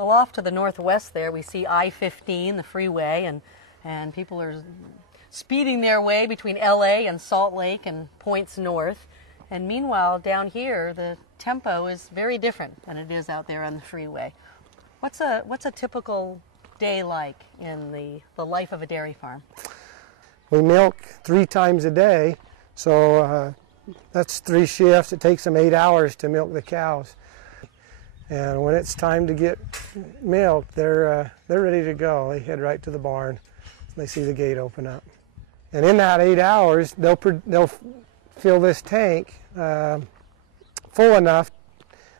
Well, off to the northwest there, we see I-15, the freeway, and people are speeding their way between LA and Salt Lake and points north. And meanwhile, down here, the tempo is very different than it is out there on the freeway. What's a typical day like in the life of a dairy farm? We milk 3 times a day, so that's 3 shifts. It takes them 8 hours to milk the cows. And when it's time to get milked, they're ready to go. They head right to the barn. They see the gate open up. And in that 8 hours, they'll fill this tank full enough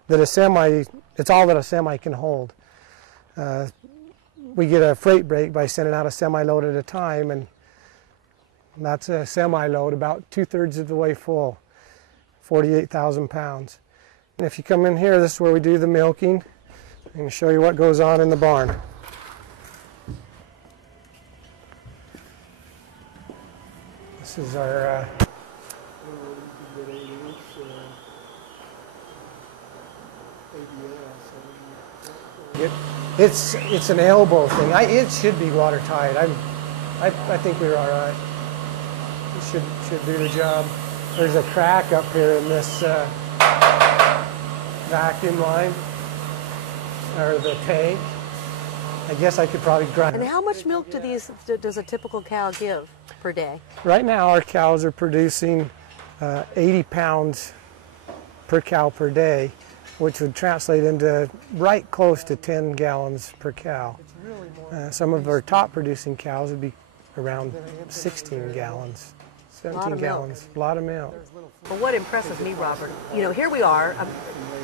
that it's all that a semi can hold. We get a freight break by sending out a semi-load at a time, and that's a semi-load about 2/3 of the way full, 48,000 pounds. And if you come in here, this is where we do the milking. I'm going to show you what goes on in the barn. This is our it's an elbow thing. It should be watertight. I think we were all right. It should do the job. There's a crack up here in this vacuum line, or the tank. I guess I could probably grind. And how much milk does a typical cow give per day? Right now our cows are producing 80 pounds per cow per day, which would translate into right close to 10 gallons per cow. Some of our top producing cows would be around 16 gallons. 17 gallons, a lot of milk. Well, what impresses me, Robert, here we are,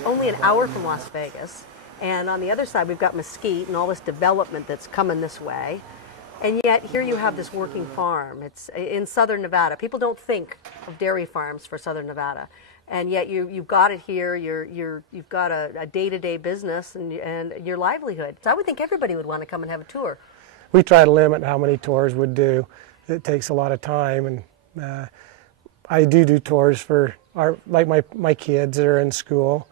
only an hour from Las Vegas, and on the other side we've got mesquite and all this development that's coming this way, and yet here you have this working farm. It's in southern Nevada. People don't think of dairy farms for southern Nevada, and yet you've got it here. You've got a day-to-day business and your livelihood. So I would think everybody would want to come and have a tour. We try to limit how many tours we'd do. It takes a lot of time, and I do tours for my kids that are in school,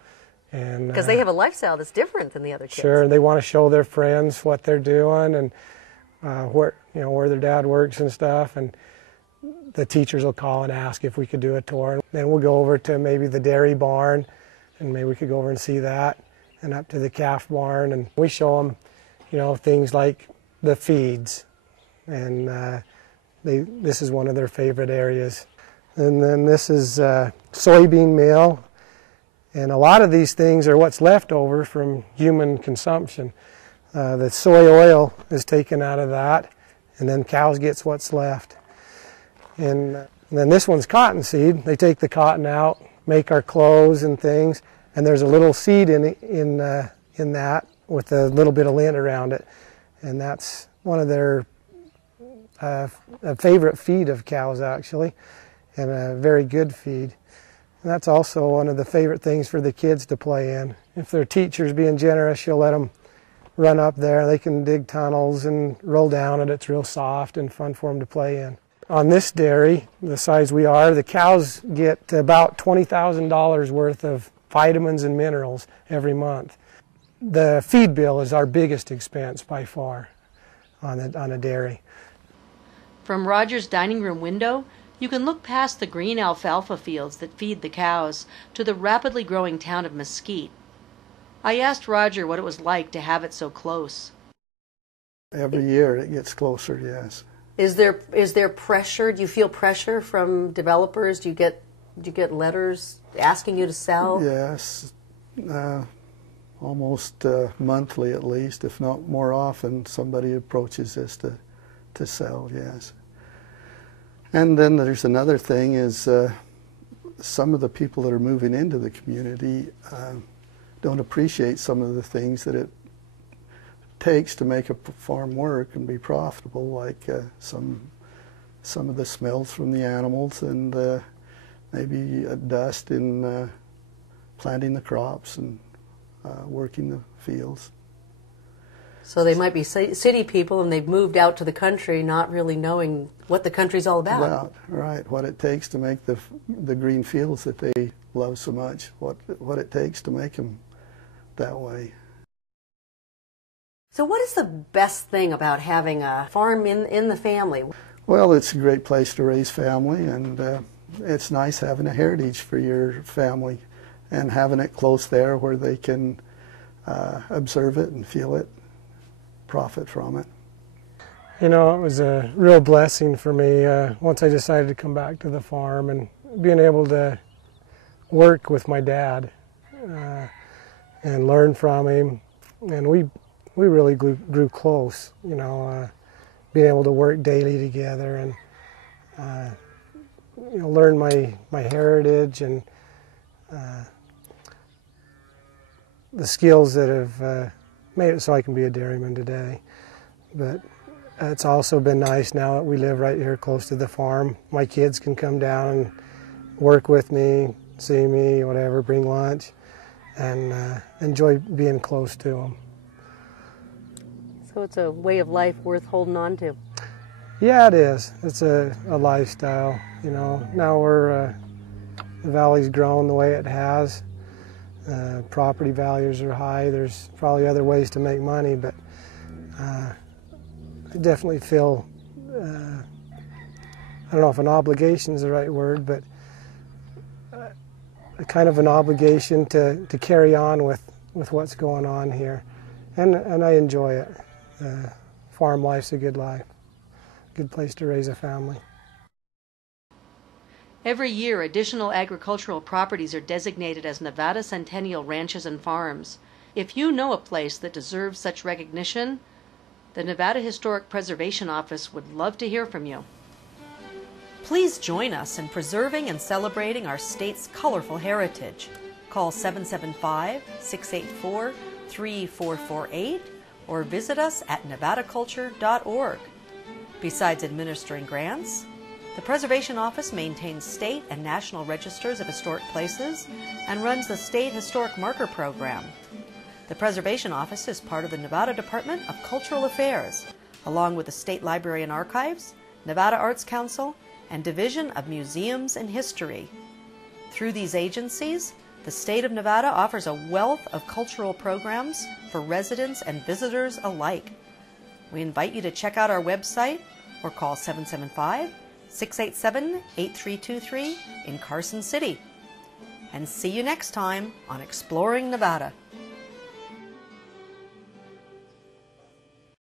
and because they have a lifestyle that's different than the other kids. Sure, they want to show their friends what they're doing and where their dad works and stuff. And the teachers will call and ask if we could do a tour. And then we'll go over to maybe the dairy barn, and maybe we could go over and see that, and up to the calf barn, and we show them, things like the feeds, and this is one of their favorite areas. And then this is soybean meal, and a lot of these things are what's left over from human consumption. The soy oil is taken out of that, and then cows gets what's left. And then this one's cottonseed. They take the cotton out, make our clothes and things, and there's a little seed in that with a little bit of lint around it, and that's one of their a favorite feed of cows, actually, and a very good feed. And that's also one of the favorite things for the kids to play in. If their teacher's being generous, she'll let them run up there. They can dig tunnels and roll down it. It's real soft and fun for them to play in. On this dairy, the size we are, the cows get about $20,000 worth of vitamins and minerals every month. The feed bill is our biggest expense by far on a dairy. From Roger's dining room window, you can look past the green alfalfa fields that feed the cows to the rapidly growing town of Mesquite. I asked Roger what it was like to have it so close. Every year it gets closer, yes. Is there pressure? Do you feel pressure from developers? Do you get letters asking you to sell? Yes, almost monthly at least, if not more often. Somebody approaches us to sell. Yes. And then there's another thing is some of the people that are moving into the community don't appreciate some of the things that it takes to make a farm work and be profitable, like some of the smells from the animals and maybe dust in planting the crops and working the fields. So they might be city people and they've moved out to the country not really knowing what the country's all about. Right, what it takes to make the green fields that they love so much, what it takes to make them that way. So what is the best thing about having a farm in the family? Well, it's a great place to raise family, and it's nice having a heritage for your family and having it close there where they can observe it and feel it, profit from it. You know, it was a real blessing for me once I decided to come back to the farm and being able to work with my dad and learn from him. And we really grew close, you know, being able to work daily together and you know, learn my heritage and the skills that have made it so I can be a dairyman today. But it's also been nice now that we live right here close to the farm. My kids can come down and work with me, see me, whatever, bring lunch, and enjoy being close to them. So it's a way of life worth holding on to. Yeah, it is. It's a lifestyle, you know. Now the valley's grown the way it has. Property values are high. There's probably other ways to make money, but I definitely feel, I don't know if an obligation is the right word, but a kind of an obligation to carry on with what's going on here. And I enjoy it. Farm life's a good life, good place to raise a family. Every year, additional agricultural properties are designated as Nevada Centennial ranches and farms. If you know a place that deserves such recognition, the Nevada Historic Preservation Office would love to hear from you. Please join us in preserving and celebrating our state's colorful heritage. Call 775-684-3448 or visit us at nevadaculture.org. Besides administering grants, the Preservation Office maintains state and national registers of historic places and runs the State Historic Marker Program. The Preservation Office is part of the Nevada Department of Cultural Affairs, along with the State Library and Archives, Nevada Arts Council, and Division of Museums and History. Through these agencies, the state of Nevada offers a wealth of cultural programs for residents and visitors alike. We invite you to check out our website or call 775-687-8323 in Carson City. And see you next time on Exploring Nevada.